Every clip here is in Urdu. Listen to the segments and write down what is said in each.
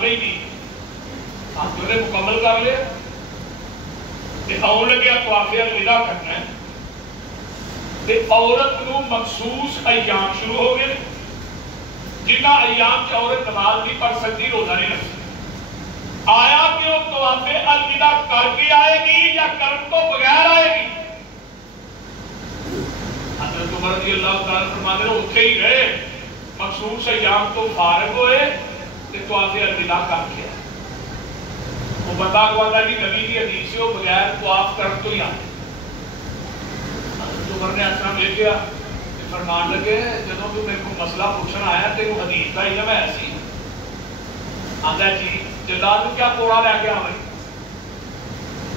لی تھی ساتھیوں نے مکمل کر لیا کہ آن لگیا طواف الوداع کرنا ہے تے عورت نو مخصوص ایام شروع ہو گئے جنہ ایام کی عورت نماز نہیں پڑھ سکتی روزہ نہیں رکھ سکتی آیا کہ وہ طواف الوداع کر کے آئے گی یا کرن تو بغیر آئے گی حضرت عمر رضی اللہ تعالیٰ فرماتے ہیں اٹھے ہی رہے مخصوص ایام تو فارغ ہوئے کہ طواف الوداع کر کے آئے وہ بتا ہوا تھا کہ نبی کی حدیث سے وہ بغیر طواف کر تو ہی آئے حضرت عمر نے ایسا لے گیا کہ فرمان لگے جب تو میرے کو مسئلہ پوچھنا آیا تو وہ حدیث کا علم ہے ایسی آدھا جی جلال تو کیا کوڑا لے کے آئے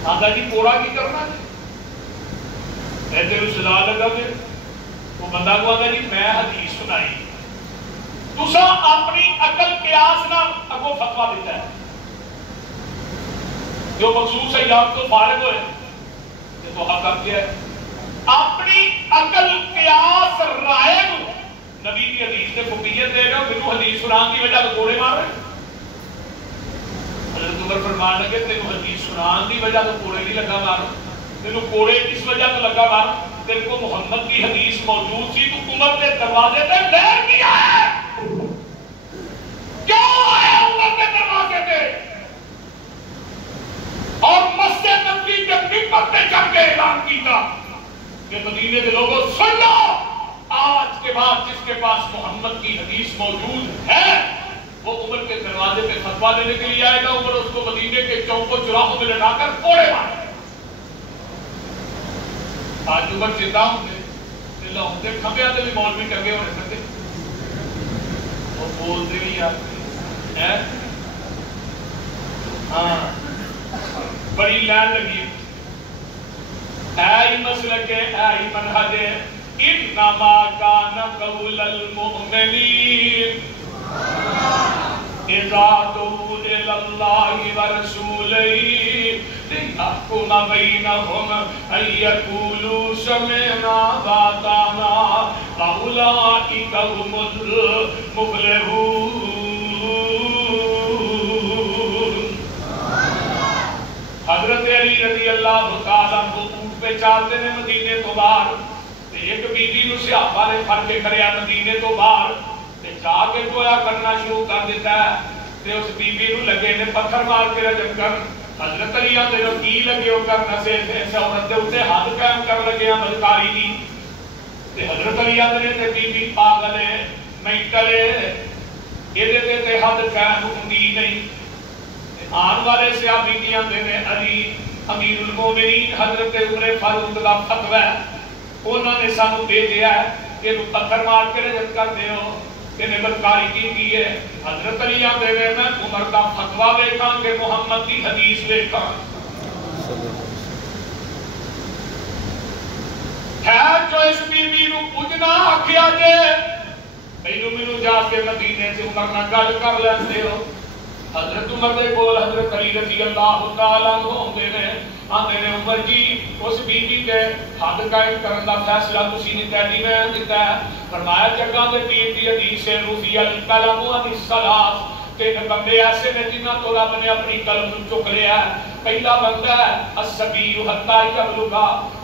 آدھا جی کوڑا کی کرنا ایسے سلا لگا کہ وہ بندہ کو آدھا جی میں حدیث سنائی تسا اپنی عقل قیاس نہ اگو فتویٰ دیتا ہے جو مخصوص ایام تو فارغ ہوئے یہ تو حق کیا ہے اپنی عقل قیاس رائے نبی کی حدیث نے فقیت دے گا پھر حدیث سنان کی وجہ تو کوڑے مار رہے حضرت عمر فرمان لگے تینو حدیث سنان کی وجہ تو کوڑے نہیں لگا مارو تینو کوڑے کس وجہ تو لگا مارو تیرے کو محمد کی حدیث موجود تھی تو عمر کے دروازے پہ دیر کیا ہے کیوں آیا عمر کے دروازے پہ اور مسجد نبوی کے ممبر پہ چڑھ کے اعلان کیتا کہ مدینے کے لوگوں سن لو آج کے بعد جس کے پاس محمد کی حدیث موجود ہے وہ عمر کے دروازے پہ فتویٰ لینے کے لیے آئے گا عمر اس کو مدینے کے چوکوں چراہوں میں لٹا کر کوڑے مارے آج عمر زندہ ہوتے ہوتے کھمبے آتے بھی مولوی ٹنگے ہونے سکتے وہ بولتے بھی آتے ہاں بڑی لین لگی اے مسلک اے منہج انما کان قول المؤمنین اذا دعوا الى الله ورسوله ليحكم بينهم ان يقولوا سمعنا واطعنا واولئك هم المفلحون حضرت علی رضی اللہ تعالیٰ عنہ اونٹ پہ چالتے نے مدینے تو باہر ایک بی بی نو صحابہ نے پھڑ کے کھڑیا مدینے تو باہر جا کے گویا کرنا شروع کر دیتا ہے تے اس بی بی نو لگے نے پتھر مار کے رجم کر حضرت علی آدھے نو کی لگے ہو کرنا سے عورت دے اتے حد قائم کر لگے ہیں مذکاری نہیں تے حضرت علی آدھے نے تے بی بی پاگل ہے مینٹل ہے یہ دیتے تے حد قائم ہوندی نہیں آن والے صحابی کی آدھے نے علی امیر المومنین حضرت عمر فاروق کا فتوی ہے انہوں نے سانو دے دیا ہے کہ تو پتھر مار کے رجم کر دے ہو کہ نے بدکاری کی ہے حضرت علی آدھے نے میں عمر کا فتویٰ دیکھاں کہ محمد کی حدیث دیکھاں ہے جو اس بی بی نو پوجنا آکھیا جے مینو جا کے مدینے سے عمر نہ گل کر لیندے ہو حضرت عمر دے کول حضرت علی رضی اللہ تعالیٰ عنہ ہوندے نے آندے نے عمر جی اس بی بی تے حد قائم کرن دا فیصلہ تسی نے تیری میں دیتا ہے فرمایا جگہ دے پیر دی حدیث سے رفیع القلم عن الثلاث تین بندے ایسے نے جنہاں تو رب نے اپنی قلم چک لیا ہے پہلا بندہ ہے الصبی حتی یبلغ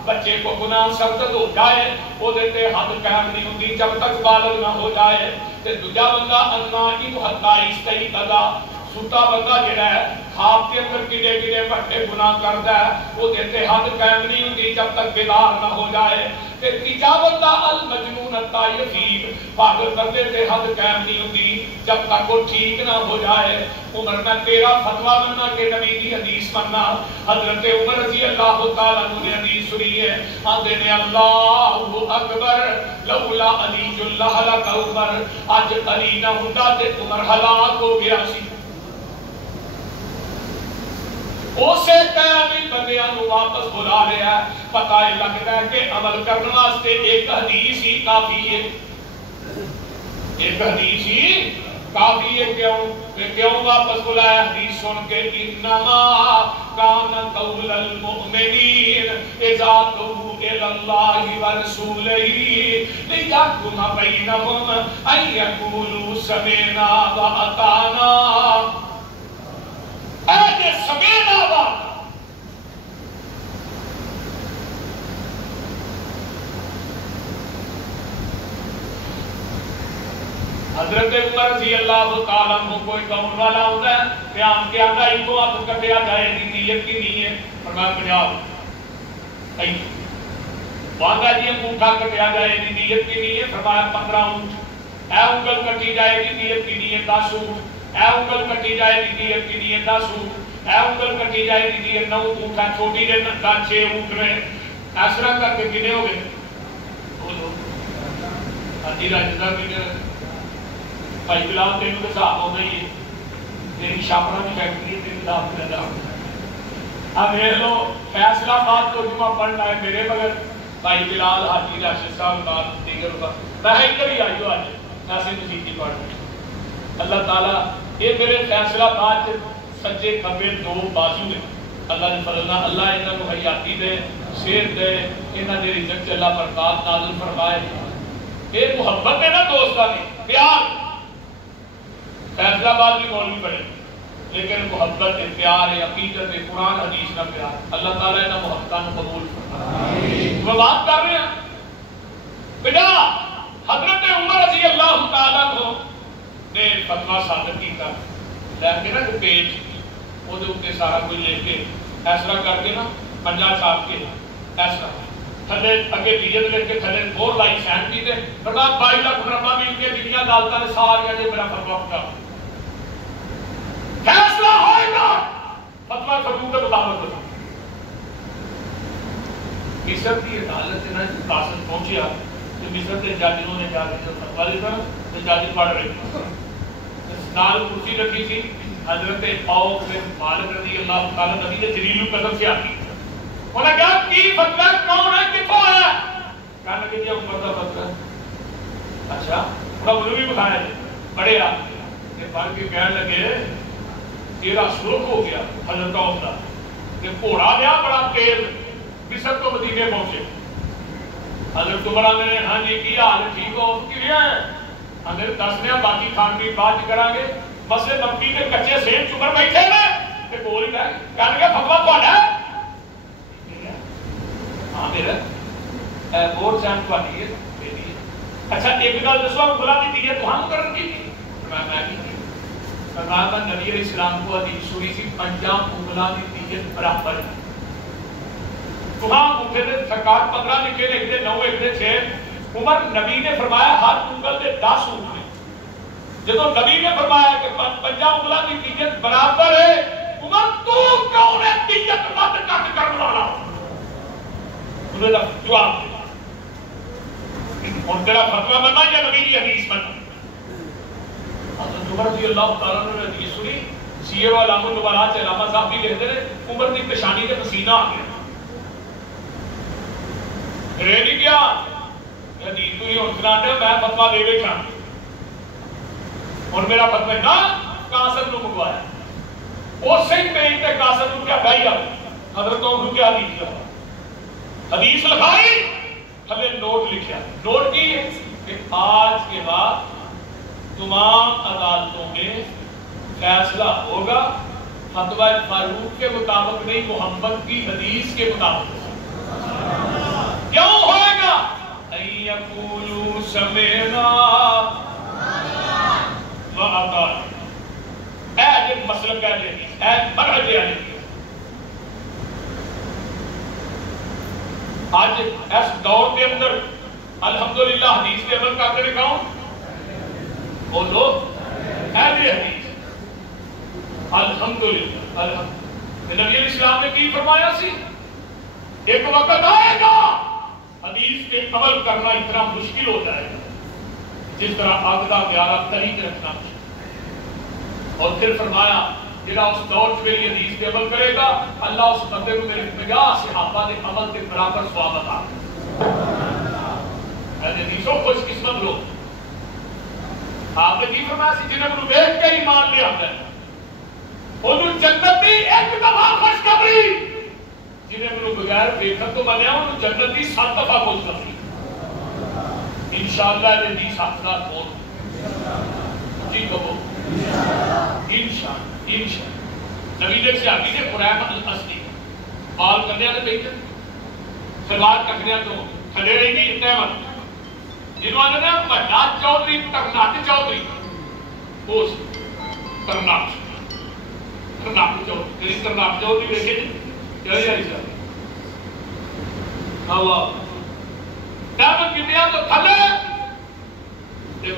بچے کو گناہ سرزد ہو جائے وہ دیتے حد قائم نہیں ہوتی جب تک بالغ نہ ہو جائے تے دوجا بندہ النائم حتی یستیقظ ستا بندہ جڑا ہے خواب کے اندر کڈے کڈے بڑے گناہ کرتا ہے وہ دیتے حد قائم نہیں ہوتی جب تک بیدار نہ ہو جائے کہ تیجا بندہ المجنون حتی یفیق پاگل بندے تے حد قائم نہیں ہوتی جب تک وہ ٹھیک نہ ہو جائے عمر میں تیرا فتویٰ مننا کہ نبی کی حدیث مننا حضرت عمر رضی اللہ تعالیٰ عنہ نے حدیث سنی ہے آندے نے اللہ اکبر لولا علی اللہ لک عمر آج علی نہ ہوندا تے عمر ہلاک ہو گیا سی اسے قیامی بندیاں نو واپس بلا رہا ہے پتہ لگتا ہے کہ عمل کرنے واسطے ایک حدیث ہی کافی ہے ایک حدیث ہی کافی ہے کیوں واپس بلایا حدیث سن کے انما کان قول المؤمنین اذا دعوا الى اللہ ورسولہ لیحکم بینہم ان یقولوا سمعنا واطعنا اللہ تعالی عنہ کوئی گاؤں والا ہوتا ہے قیام کے آتا ہے کو ہاتھ کٹیا جائے دی نیت کی نہیں ہے فرمایا 50 وعدہ جی انگوٹھا کٹیا جائے دی نیت کی نہیں ہے فرمایا 15 اونٹ اے انگل کٹی جائے دی نیت کی نہیں ہے 10 اونٹ اے انگل کٹی جائے دی نیت کی نہیں ہے 10 اونٹ اے انگل کٹی جائے دی نیت 9 اونٹا چھوٹی دے 6 اونٹ میں ایسا کر کے کنے ہو گئے بولو حجی راجدہ کنے بھائی بلال تینوں کے صاحب ہو گئی ہے تیری شاپرہ کی فیکٹری ہے تیری صاحب کی رضا اب یہ لو فیصلہ بات تو جمعہ پڑھنا ہے میرے مگر بھائی بلال حاجی راشد صاحب بات دیگر ہوگا میں ادھر ہی آئی ہو آج ایسے مسیحی پڑھ اللہ تعالیٰ یہ میرے فیصلہ بات سچے کھبے 2 بازو ہیں اللہ نے فضلنا اللہ انہاں کو حیاتی دے صحت دے انہاں دی رزق سے اللہ برکات نازل فرمائے یہ محبت ہے نا دوستانی پیار فیصلہ بات بھی مولوی پڑھے لیکن محبت ہے پیار ہے عقیدت ہے قرآن حدیث کا پیار اللہ تعالیٰ انہاں محبتان قبول فرمائے وہ بات کر رہے ہیں بیٹا حضرت عمر رضی اللہ تعالیٰ کو نے فتوہ صادر کی تھا لیکن نا پیج وہ دے اتے سارا کوئی لے کے ایسا کر کے نا پنجا چھاپ کے ایسا تھلے اگے دیت لے کے تھلے 4 لائی سین کی تھے فرمایا 22 لاکھ مربع مل کے دنیا عدالتاں نے سارے جو میرا فتوہ اٹھا فیصلہ ہوئے گا فتوہ ثبوت کے مطابق ہوگا مصر کی عدالت سے نا قاصد پہنچیا تو مصر کے ججوں نے جا کے فتوہ لکھا تو جج پڑھ رہے نال کرسی رکھی تھی حضرت عوف بن مالک رضی اللہ تعالیٰ نبی نے جلیل القدر سے آتی انہوں نے کہا کی فتوہ کون ہے کتوں آیا کہنے لگے جی عمر کا فتوہ اچھا انہوں نے بھی بتایا جی بڑے آتے کہ پڑھ کے کہنے لگے تیرا سرخ ہو گیا حضرت عوف کا کہ گھوڑا گیا بڑا تیز مصر تو مدینے پہنچے حضرت عمر نے ہاں جی کی حال ٹھیک ہو کی رہا ہے ہمیں دسنے باقی کھان بھی بات کریں گے مسئلے نمکی کے کچے سیب چکر بیٹھے میں کہ بول ہی رہے کہنے کہ فتوہ تھوڑا ہے ہاں میرا بورڈ سین کو آتی ہے اچھا ایک گل دسو بلا دی دیت وہاں مقرر کی تھی میں نبی علیہ السلام کو حدیث سنی سی 5 انگلاں دی دیت برابر ہے وہاں اٹھے تھے سرکار 15 لکھے ایک دے 9 ایک دے 6 عمر نبی نے فرمایا ہر انگل دے 10 اونٹ ہیں جب نبی نے فرمایا کہ 5 انگلاں دی دیت برابر ہے عمر تو کون ہے دیت مت کٹ کرنے والا انہوں نے جواب دیا اور تیرا فتوہ بننا یا نبی کی حدیث بننا حضرت عمر رضی اللہ تعالیٰ نے حدیث سنی سیر و علام النبلاء سے علامہ صاحب بھی لکھتے ہیں عمر کی پیشانی سے پسینہ آ گیا رہ نہیں گیا حدیث تو ہی ہوں سناتے میں فتوہ دے بیٹھا اور میرا فتوہ نہ قاسم نے منگوایا اسی پیج پہ قاسم نے کیا بھائی حضرت عمر کیا حدیث لکھائی ہمیں نوٹ لکھا نوٹ کی کہ آج کے بعد تمام عدالتوں میں فیصلہ ہوگا فتوہ فاروق کے مطابق نہیں محمد کی حدیث کے مطابق کیوں ہوئے گا ایقولوا سمعنا وأطعنا اے جب مسلک ہے حدیث اے منہج ہے حدیث آج اس دور کے اندر الحمدللہ حدیث کے عمل کرتے دکھاؤں بولو اہل حدیث الحمدللہ نبی علیہ السلام نے کی فرمایا سی ایک وقت آئے گا حدیث کے عمل کرنا اتنا مشکل ہو جائے گا جس طرح آگدہ 11 طریق رکھنا مشکل اور پھر فرمایا جنہا اس دور میں یہ حدیث پہ عمل کرے گا اللہ اس بندے کو میرے 50 صحابہ نے عمل کے برابر ثواب عطا اے حدیثوں خوش قسمت لوگ آپ نے کی فرمایا سی جنہوں نے دیکھ کے ایمان لے آتا ہے انہوں جنت دی ایک دفعہ خوش قبری جنہیں نے بغیر دیکھت تو بنیا انہوں جنت دی 7 دفعہ خوش قبری انشاءاللہ یہ حدیث حافظات ہو جی کہو انشاءاللہ نبی نے سے آگی سے قرآن الاسلی بال کرنے آنے بیٹھے سلوات کرنے آنے تو کھڑے رہی گی نعمت جنہوں نے مہنات چودری تکنات چودری اس ترناک چوتھ تیری ترناک چوتھ ہی دیکھے کیا جائے سر ہوا ڈیمن کتیا تو تھلے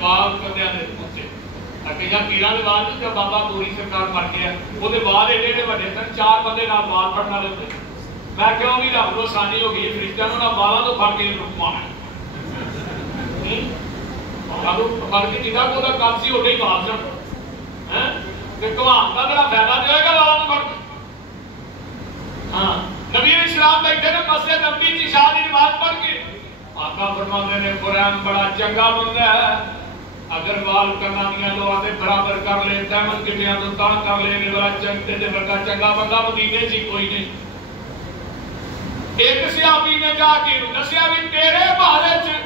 وال کردیا نے پوچھے کئی پیران کے بعد جب بابا پوری سرکار مر گیا وہ وال ایڈے ایڈے وڈے سن 4 بندے نال وال پڑنے والے ہوتے میں کیوں بھی رب کو آسانی ہو گئی فرشتیاں نہ بالاں تو پھڑ کے رکوانا پھڑ کے جہاں کو کام سی اڈے ہی مار سن گھمان کا بڑا فائدہ جو ہے گا بالاں پھڑ کے ہاں نبی اسلام بیٹھے نے مسجد نبی کی عشاء کی نماز پڑھ کے آقا فرماتے نے قرآن بڑا چنگا بندہ ہے اگر وال کرنا دیا لو آتے برابر کر لے تیمن کٹیاں تو تاں کر لے بڑا چنگا بندہ مدینے جی کوئی نہیں ایک صحابی نے جا کے دسیا بھی تیرے بارے چ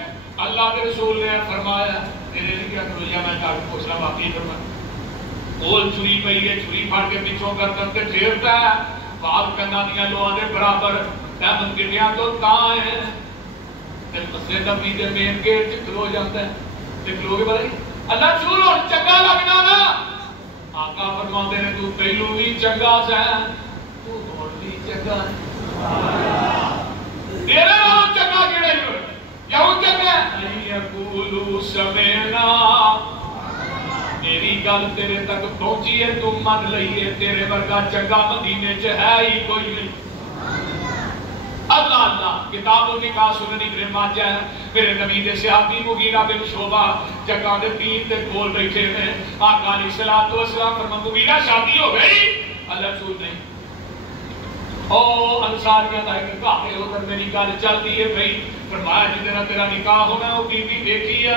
اللہ کے رسول نے فرمایا تیرے لیے کیا کرو یا میں جا کے پوچھنا باقی فرمایا کول چھری پئی ہے چھری پھڑ کے پیچھوں گردن تے ٹھیرتا ہے وال کرنا دیا لو آتے برابر تیمن کٹیاں تو تاں ہے مسجد نبی دے مین گیٹ تے کھلو جاندا ہے تے کھلو کے بھائی اللہ رسول ہن چنگا لگنا نا آقا فرماندے نے تو پہلو بھی چنگا ہے تو ہن بھی چنگا ہے تیرے نال چنگا کیڑا ہے کیوں چنگا ہے یقولو سمعنا میری گل تیرے تک پہنچی ہے تو من لئیے تیرے ورگا چنگا مدینے چ ہے ہی کوئی نہیں اللہ اللہ کتابوں کی کہا سننی ابن ماجہ ہے میرے نبی دے صحابی مغیرہ بن شعبہ جگہ دے تین تے کول بیٹھے ہیں آقا علیہ الصلوۃ والسلام فرمایا مغیرہ شادی ہو گئی اللہ رسول نہیں او انصاریہ دا ایک گھر ادھر میری گل چلتی ہے بھائی فرمایا جدنا تیرا نکاح ہونا وہ بیوی دیکھی ہے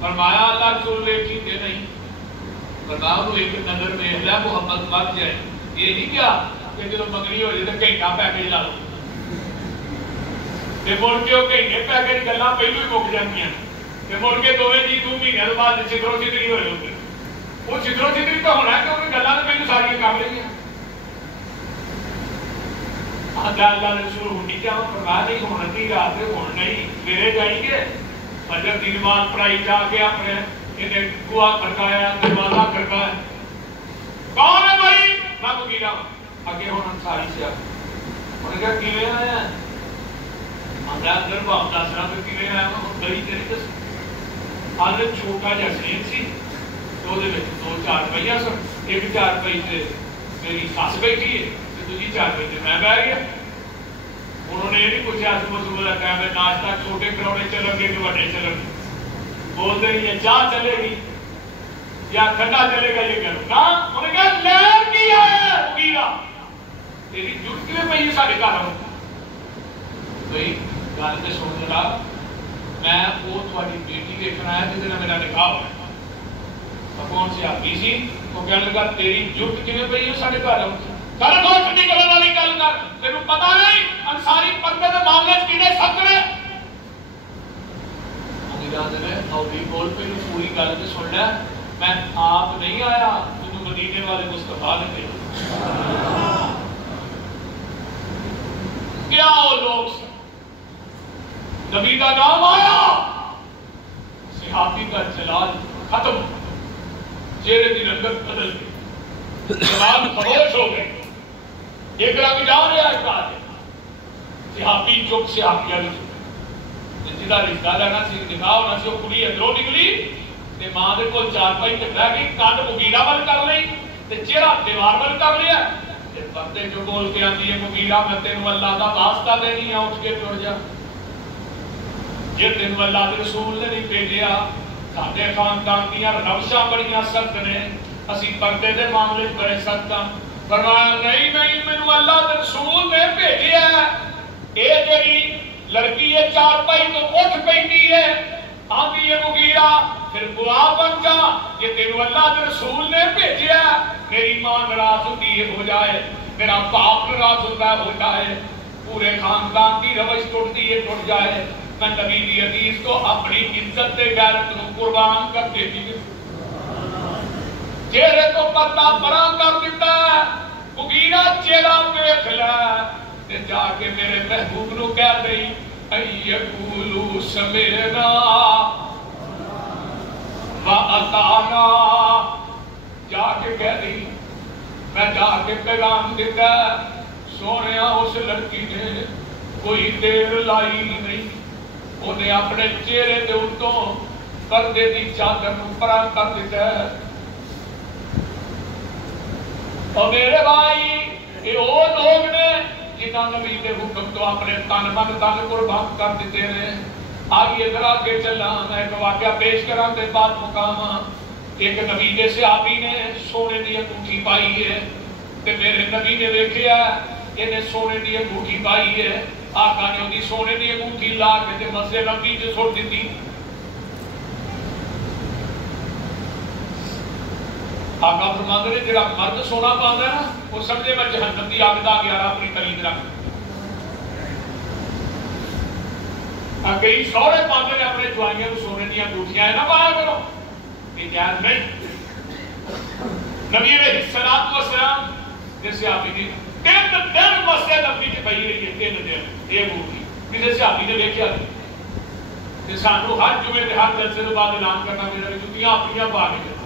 فرمایا اللہ رسول دیکھی تے نہیں فرمایا وہ ایک نظر میں اللہ محمد مر جائے یہ نہیں کیا کہ جب منگنی ہو جائے تو گھنٹہ پیکج لا لو مڑ کے وہ گھنٹے پیکج گلا پہلو ہی مک جاتی ہیں مڑ کے دونوں جی 2 مہینے بعد چترو چتری ہوئے ہوتے وہ چترو چتری تو ہونا ہے کہ انہیں گلا تو پہلو ساری کر لیں گے اللہ رسول ہونی کیا فرمایا نہیں ہونا تھی رات ہونا نہیں میرے جائیں گے فجر کی نماز پڑھائی جا کے اپنے انہیں گوا کھڑکایا دروازہ کھڑکایا کون ہے بھائی میں مغیرہ آگے ہونا ساری سے انہوں نے کہا کیویں آیا ہمارا اندر باپ دسنا تو کیویں آیا میں بڑی تیری دس آدھے چھوٹا جہا سین سی تو دے وچ 2 4 سن ایک 4 تے میری سس بیٹھی ہے تے دوجی 4 تے میں بیٹھ گیا انہوں نے یہ نہیں پوچھا صبح کہا میں ناشتہ چھوٹے کروڑے چلیں گے کہ بڑے چلیں گے بولتے ہیں یہ چاہ چلے گی یا ٹھنڈا چلے گا یہ کرو نا انہوں نے کہا لہر کی ہے مغیرہ تیری جٹ کیوں پئی ہے سارے گھر بھائی گل تے سن جا میں وہ تھوڑی بیٹی دیکھنا ہے جس دن میرا نکاح ہوا کون سی آدمی سی وہ کہنے لگا تیری جٹ کیوں پئی ہے سارے گھر سارے تو ٹھنڈی گل والی گل کر تینوں پتہ نہیں انصاری پردے دے معاملے وچ کیڑے سخت نے مغیرہ نے نوبی بول پہ پوری گل تے سن لیا میں آپ نہیں آیا تینوں مدینے والے مصطفیٰ نے بھیجا کیا وہ لوگ نبی کا نام آیا صحابی کا جلال ختم چہرے کی رنگت بدل گئی جلال خاموش ہو گئے ایک رنگ جا رہا ہے صحابی چپ صحابیہ بھی چپ جہاں رشتہ لینا سی نکاح ہونا سی وہ کڑی ادھروں نکلی تے ماں دے کول 4 پائی تے بہ گئی کد مغیرہ ول کر لئی تے چہرہ دیوار ول کر لیا تے بندے جو بول کے آندی ہے مغیرہ میں تینوں اللہ دا واسطہ دینی ہے اٹھ کے ٹر جا جے تینوں اللہ دے رسول نے نہیں بھیجیا ساڈے خاندان دیاں روشاں بڑیاں سخت نے اسی پردے دے معاملے بڑے سخت ہاں فرمایا نہیں مینوں اللہ دے رسول نے بھیجیا ہے اے جڑی لڑکی ہے 4 پائی تو اٹھ پیندی ہے آندی ہے مغیرہ پھر گواہ بن جا کہ تینوں اللہ کے رسول نے بھیجیا میری ماں ناراض ہوتی ہو جائے میرا باپ ناراض ہوتا ہو جائے پورے خاندان کی روش ٹوٹتی ہے ٹوٹ جائے میں نبی کی حدیث کو اپنی عزت سے غیرت کو قربان کر دیتی ہوں چہرے کو پردہ برا کر دیتا ہے مغیرہ چہرہ دیکھ لے تے جا کے میرے محبوب نو کہہ دئی ایقولو سمعنا وَأَتَانَا جا کے کہہ دی میں جا کے پیغام دیتا سونیا اس لڑکی نے کوئی دیر لائی نہیں انہیں اپنے چہرے دے اتوں پردے دی چادر پرا کر دیتا ہے اور میرے بھائی یہ وہ لوگ نے جنہاں نبی دے حکم تو اپنے تن من تن قربان کر دیتے ہیں آئیے ذرا کے چلا میں ایک واقعہ پیش کران دے بعد مقام ایک نبی دے صحابی نے سونے دی انگوٹھی پائی ہے تے میرے نبی نے دیکھیا انہیں سونے دی انگوٹھی پائی ہے آقا نے ان کی سونے دی انگوٹھی لا کے تے مسجد نبی جو چھوڑ دیتی آقا فرماتے ہیں جڑا مرد سونا پاتا ہے نا وہ سمجھے میں جہنم دی آگ دا گیا اپنی تلید رکھ کئی سورے پاتے ہیں اپنے جوائیاں سونے دیا انگوٹھیاں ہے نہ پایا کرو یہ جائز نہیں نبی علیہ السلام جیسے آپ نے تین دن مسجد نبی کے پئی رہی ہے تین دن یہ انگوٹھی کسی سے آپ نے دیکھا نہیں سانو ہر جمعے تے ہر جلسے کے بعد اعلان کرنا میرا جوتیاں اپنی پا کے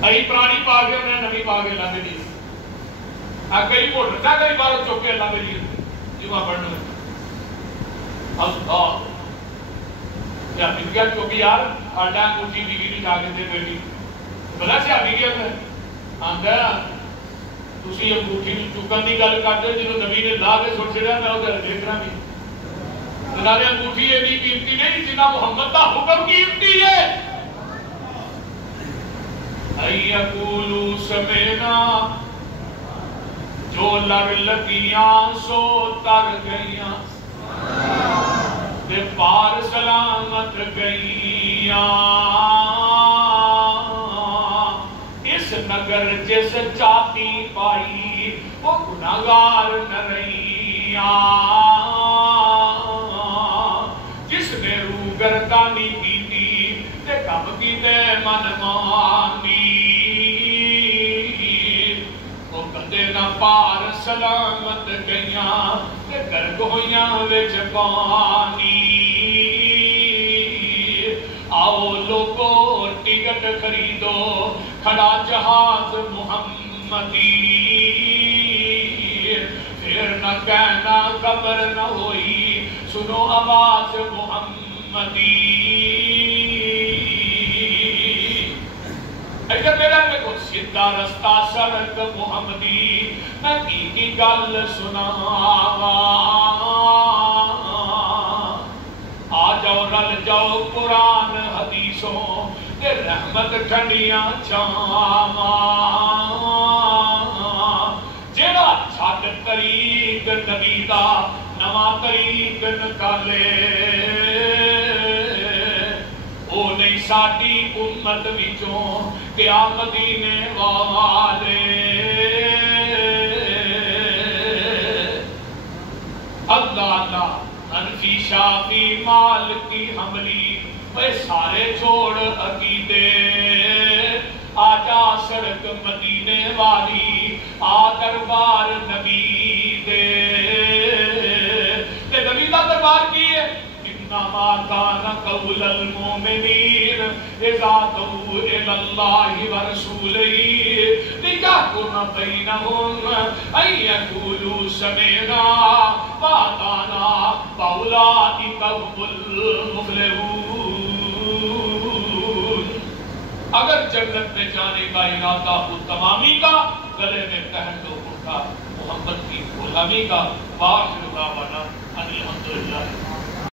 کئی پرانی پا کے انہیں نبی پا کے اللہ دے لیے کئی موٹر تھا کئی بار چوک کے اللہ دے لیے جمعہ پڑھنے اللہ یا پھر کیا چوکی یار آڈا انگوٹھی بیوی نہیں کھا کے دے بیٹی بلا سے آبی کیا ہے آندہ تسی انگوٹھی چکن دی گل کرتے جنہوں نبی نے لا کے سوچ رہا میں ادھر دیکھ رہا نہیں جنہوں انگوٹھی یہ بھی قیمتی نہیں جنہ محمد کا حکم قیمتی ہے ایقولو سمینا جو لڑ لگیاں سو تر گئیاں دے پار سلامت گئیاں اس نگر جس چاہتی پائی وہ گناہگار نہ رہیاں جس نے رو گردانی کی تھی تے کم کی تے من مانی وہ کدے نہ پار سلامت گئیاں تے گرگ ہویاں وچ پانی آؤ لوگو ٹکٹ خریدو کھڑا جہاز محمدی پھر نہ کہنا قبر نہ ہوئی سنو آواز محمدی اگر میرا میں کو سیدھا رستہ سڑک محمدی میں کی گل سناوا آ جاؤ رل جاؤ قرآن حدیثوں کہ رحمت ٹھنڈیاں چھاواں جیڑا چھٹ طریق نبی دا نواں طریق نکالے او نہیں ساڈی امت وچوں کیا مدینے والے اللہ اللہ انفی شافی مالکی حملی اے سارے چھوڑ عقیدے آجا سڑک مدینے والی آ دربار نبی دے تے نبی دا دربار کی ہے انما کان قول المؤمنین اذا دعوا الی اللہ ورسولہ لیحکم بینہم ان یقولوا سمعنا واطعنا فاولئک هم المفلحون اگر جنت میں جانے کا ارادہ ہو تمامی کا گلے میں پہن دو ان کا محمد کی غلامی کا باخر دعوانا الحمدللہ